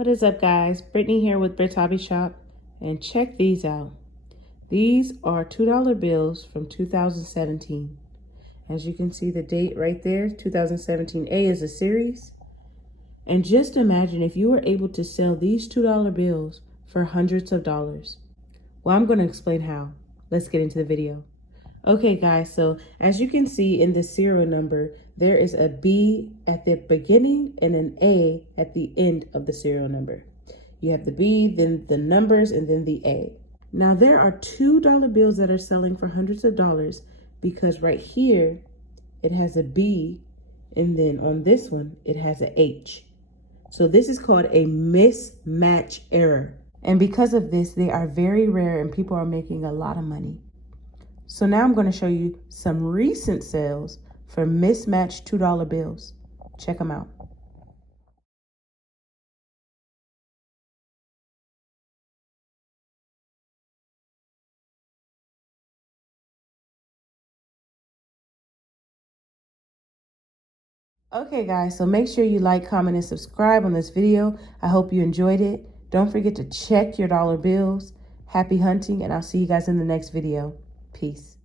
What is up, guys? Brittany here with Britt's Hobby Shop, and check these out. These are $2 bills from 2017. As you can see the date right there, 2017. A is a series. And just imagine if you were able to sell these $2 bills for hundreds of dollars. Well, I'm going to explain how. Let's get into the video. Okay, guys, so as you can see in the serial number, there is a B at the beginning and an A at the end of the serial number. You have the B, then the numbers, and then the A. Now, there are $2 bills that are selling for hundreds of dollars because right here, it has a B, and then on this one, it has a H. So this is called a mismatch error. And because of this, they are very rare and people are making a lot of money. So now I'm going to show you some recent sales for mismatched $2 bills. Check them out. Okay, guys, so make sure you like, comment, and subscribe on this video. I hope you enjoyed it. Don't forget to check your dollar bills. Happy hunting, and I'll see you guys in the next video. Peace.